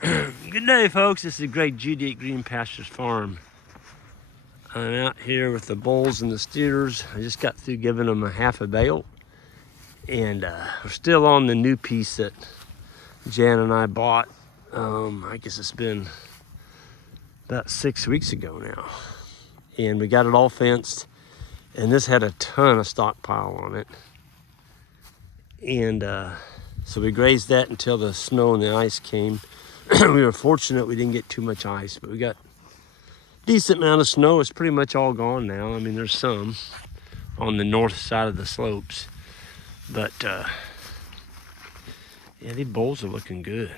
Good day, folks. This is Greg GD at Green Pastures Farm. I'm out here with the bulls and the steers. I just got through giving them a half a bale, and we're still on the new piece that Jan and I bought. I guess it's been about 6 weeks ago now, and we got it all fenced. And this had a ton of stockpile on it, and so we grazed that until the snow and the ice came. We were fortunate we didn't get too much ice, but we got a decent amount of snow. It's pretty much all gone now. I mean, there's some on the north side of the slopes, but yeah, these bulls are looking good.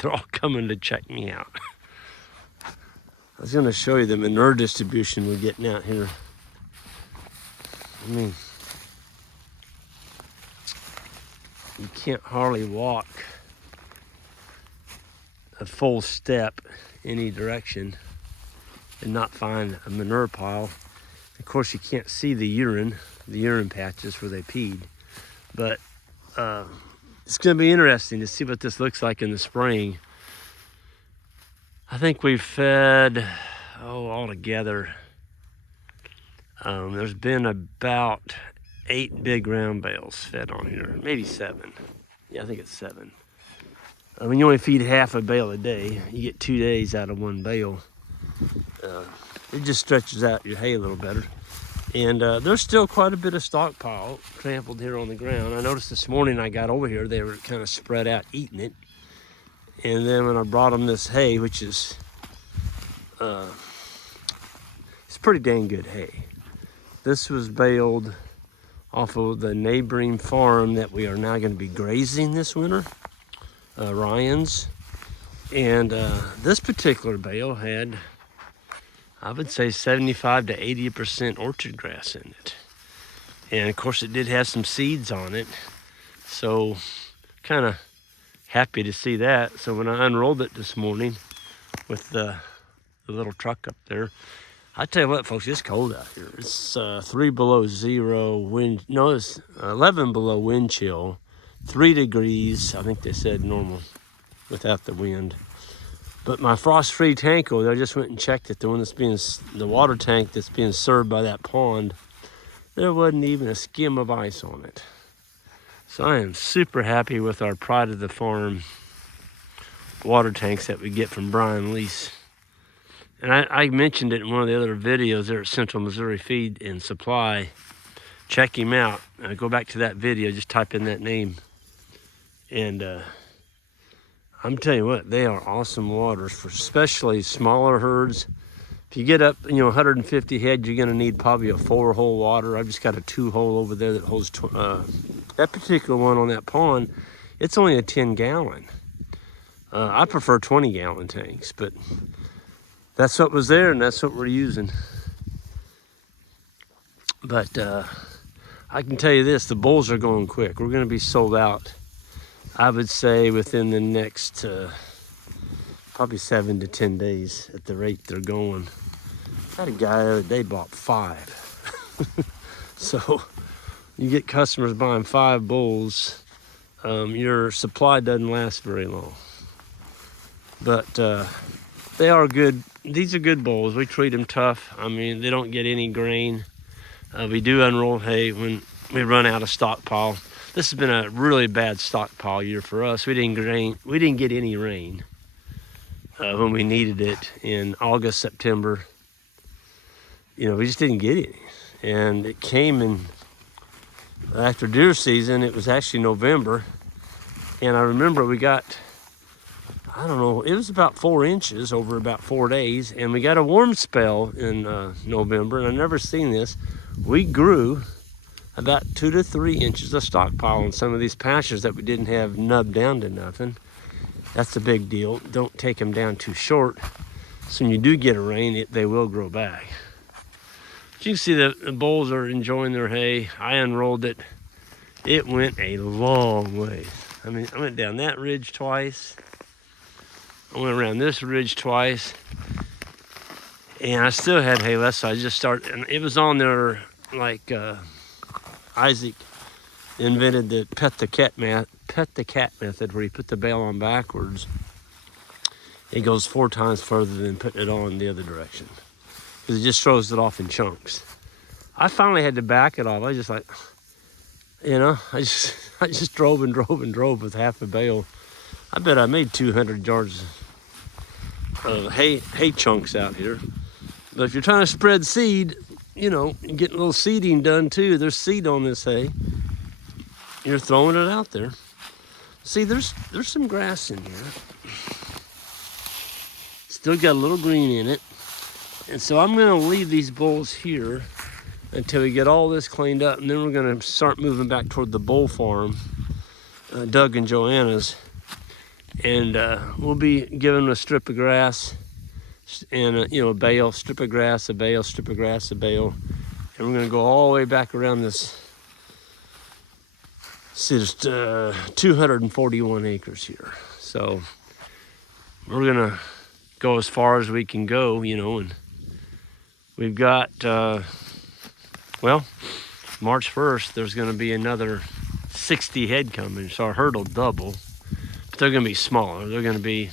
They're all coming to check me out. I was gonna show you the manure distribution we're getting out here. I mean, you can't hardly walk a full step any direction and not find a manure pile. Of course, you can't see the urine patches where they peed, but it's going to be interesting to see what this looks like in the spring. I think we've fed, altogether, there's been about 8 big round bales fed on here, maybe 7. Yeah, I think it's 7. When you only feed half a bale a day, you get 2 days out of one bale. It just stretches out your hay a little better. And there's still quite a bit of stockpile trampled here on the ground. I noticed this morning I got over here, they were kind of spread out eating it. And then when I brought them this hay, which is, it's pretty dang good hay. This was baled off of the neighboring farm that we are now going to be grazing this winter, Ryan's. And this particular bale had, I would say, 75 to 80% orchard grass in it. And of course it did have some seeds on it, so kind of happy to see that. So when I unrolled it this morning with the little truck up there, I tell you what, folks, it's cold out here. It's 3 below zero wind. No, it's 11 below wind chill, 3 degrees. I think they said normal without the wind. But my frost-free tank over there, I just went and checked it. The one that's being, the water tank that's being served by that pond, there wasn't even a skim of ice on it. So I am super happy with our Pride of the Farm water tanks that we get from Brian Lease. And I mentioned it in one of the other videos there at Central Missouri Feed and Supply. Check him out. Go back to that video, just type in that name. And I'm telling you what, they are awesome waters for especially smaller herds. If you get up, 150 head, you're gonna need probably a 4-hole water. I've just got a 2-hole over there that holds, that particular one on that pond, it's only a 10-gallon. I prefer 20-gallon tanks, but that's what was there and that's what we're using. But I can tell you this, the bulls are going quick. We're gonna be sold out, I would say, within the next probably 7 to 10 days at the rate they're going. I had a guy the other day bought 5. So you get customers buying 5 bulls, your supply doesn't last very long. But they are good. These are good bulls. We treat them tough. I mean, they don't get any grain. We do unroll hay when we run out of stockpile. This has been a really bad stockpile year for us. We didn't get any rain when we needed it in August, September. We just didn't get any. And it came in after deer season. It was actually November. And I remember we got, I don't know, it was about 4 inches over about 4 days. And we got a warm spell in November, and I've never seen this. We grew about 2 to 3 inches of stockpile on some of these pastures that we didn't have nubbed down to nothing. That's a big deal. Don't take them down too short. So when you do get a rain, they will grow back. But you can see the bulls are enjoying their hay. I unrolled it. It went a long way. I mean, I went down that ridge twice. I went around this ridge twice. And I still had hay left, so I just started, and it was on there like Isaac invented the pet the cat method, where you put the bale on backwards. It goes 4 times further than putting it on the other direction, because it just throws it off in chunks. I finally had to back it off. I just like, I just drove with half a bale. I bet I made 200 yards of hay chunks out here. But if you're trying to spread seed, and getting a little seeding done too, there's seed on this hay. You're throwing it out there. See, there's some grass in here. Still got a little green in it. And so I'm gonna leave these bowls here until we get all this cleaned up, and then we're gonna start moving back toward the bowl farm, Doug and Joanna's. And we'll be giving a strip of grass and a bale, strip of grass, a bale, strip of grass, a bale. And we're gonna go all the way back around this. See, there's 241 acres here. So we're gonna go as far as we can go, and we've got, March 1st, there's gonna be another 60 head coming, so our herd will double, but they're gonna be smaller. They're gonna be,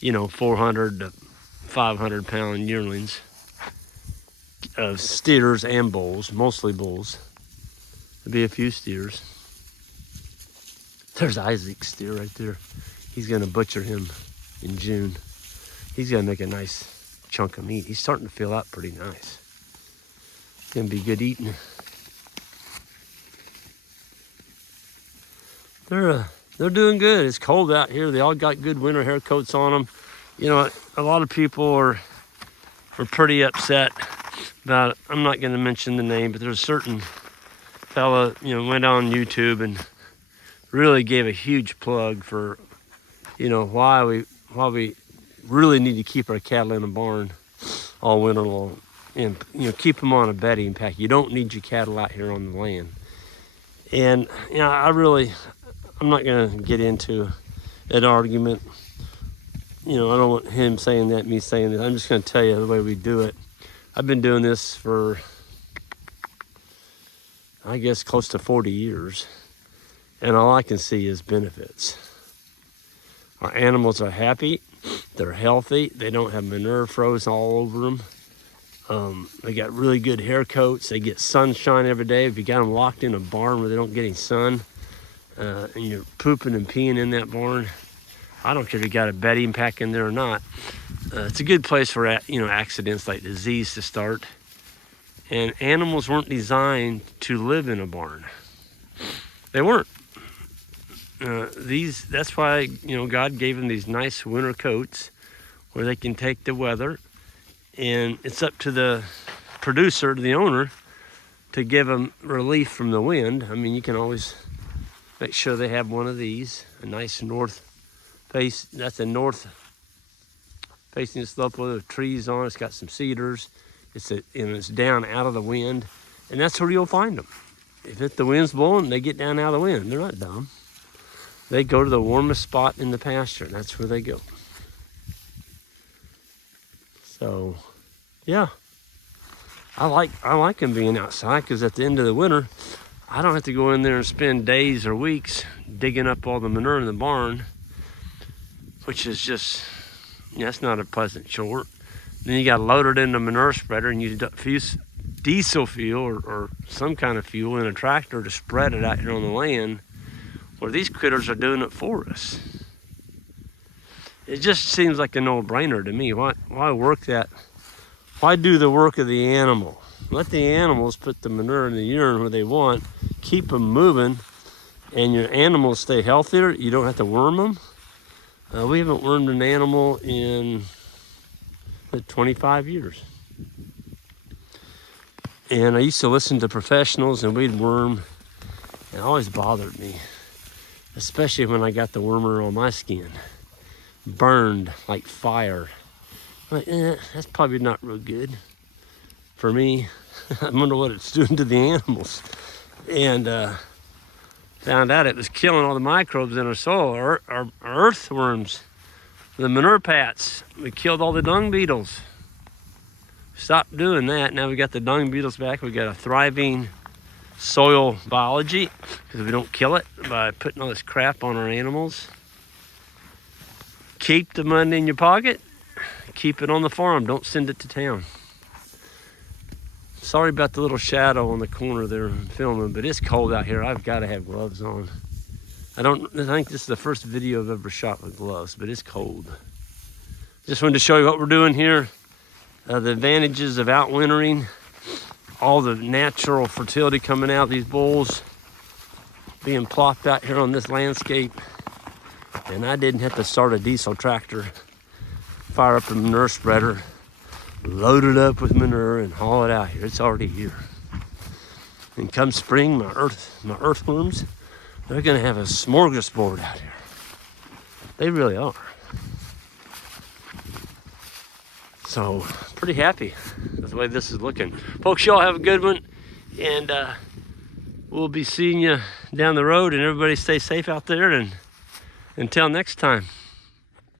400 to 500 pound yearlings of steers and bulls, mostly bulls. There'll be a few steers. There's Isaac's steer right there. He's gonna butcher him in June. He's gonna make a nice chunk of meat. He's starting to fill out pretty nice. It's gonna be good eating. They're doing good. It's cold out here. They all got good winter hair coats on them. A lot of people are pretty upset about it. I'm not gonna mention the name, but there's a certain fella, went on YouTube and really gave a huge plug for, why we really need to keep our cattle in a barn all winter long, and keep them on a bedding pack. You don't need your cattle out here on the land. And I'm not gonna get into an argument. I don't want him saying that, me saying that. I'm just gonna tell you the way we do it. I've been doing this for, I guess, close to 40 years. And all I can see is benefits. Our animals are happy, they're healthy, they don't have manure frozen all over them. They got really good hair coats, they get sunshine every day. If you got them locked in a barn where they don't get any sun, and you're pooping and peeing in that barn, I don't care if you got a bedding pack in there or not. It's a good place for accidents like disease to start. And animals weren't designed to live in a barn. They weren't. That's why, God gave them these nice winter coats where they can take the weather, and it's up to the producer, to the owner, to give them relief from the wind. I mean, you can always make sure they have one of these, a nice north face. That's a north facing slope with trees on it. It's got some cedars. It's down out of the wind, and that's where you'll find them. If the wind's blowing, they get down out of the wind. They're not dumb. They go to the warmest spot in the pasture, and that's where they go. So, yeah, I like them being outside, because at the end of the winter, I don't have to go in there and spend days or weeks digging up all the manure in the barn, which is just, that's not a pleasant chore. Then you got to load it in the manure spreader and use diesel fuel or some kind of fuel in a tractor to spread it out here on the land, where these critters are doing it for us. It just seems like a no-brainer to me. Why work that? Why do the work of the animal? Let the animals put the manure in the urine where they want, keep them moving, and your animals stay healthier. You don't have to worm them. We haven't wormed an animal in 25 years. And I used to listen to professionals, and we'd worm, and it always bothered me, especially when I got the wormer on my skin. Burned like fire. I'm like, that's probably not real good for me. I wonder what it's doing to the animals. And found out it was killing all the microbes in our soil. Our earthworms, the manure pats. We killed all the dung beetles. Stopped doing that. Now we got the dung beetles back. We got a thriving soil biology, because we don't kill it by putting all this crap on our animals. Keep the money in your pocket. Keep it on the farm. Don't send it to town. Sorry about the little shadow on the corner there I'm filming, but it's cold out here. I've got to have gloves on. I think this is the first video I've ever shot with gloves, but it's cold. Just wanted to show you what we're doing here. The advantages of outwintering. All the natural fertility coming out of these bulls being plopped out here on this landscape. And I didn't have to start a diesel tractor, fire up a manure spreader, load it up with manure and haul it out here. It's already here. And come spring, my earthworms, they're gonna have a smorgasbord out here. They really are. So, pretty happy with the way this is looking. Folks, y'all have a good one. And we'll be seeing you down the road. And everybody stay safe out there. And until next time.